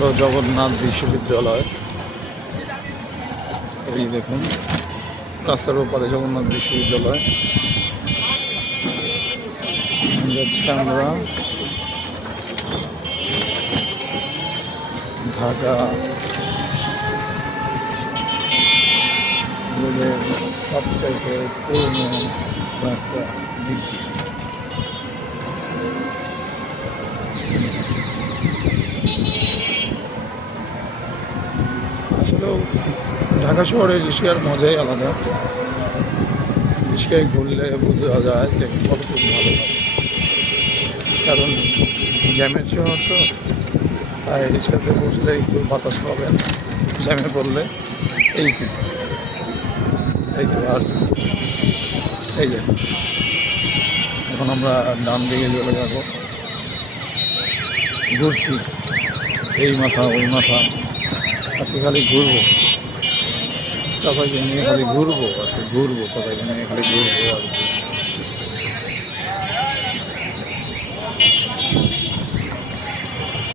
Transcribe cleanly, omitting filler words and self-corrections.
হলো জগন্নাথ বিশ্ববিদ্যালয়। এই দেখুন রাস্তার ওপারে জগন্নাথ বিশ্ববিদ্যালয়। যাচ্ছি আমরা ঢাকা রোডের সবচাইতে পুরনো রাস্তা দিক দিয়ে। আসলেও ঢাকা শহরে রিক্সার মজাই আলাদা। রিক্সায় ঘুরলে বোঝা যায় যে কতটুকু ভালো লাগে, কারণ জ্যামের শহর তো, তাই রিক্সাতে বসলে একটু বাতাস পাবেন, জ্যামে পড়লে এই কি এই তো। আর এই যে এখন আমরা ডান দিকে চলে যাব, ঘুরছি এই মাথা ওই মাথা, আজকে খালি ঘুরবো, সবাইকে নিয়ে খালি ঘুরবো, আজকে ঘুরবো, সবাইকে নিয়ে খালি ঘুরবো আর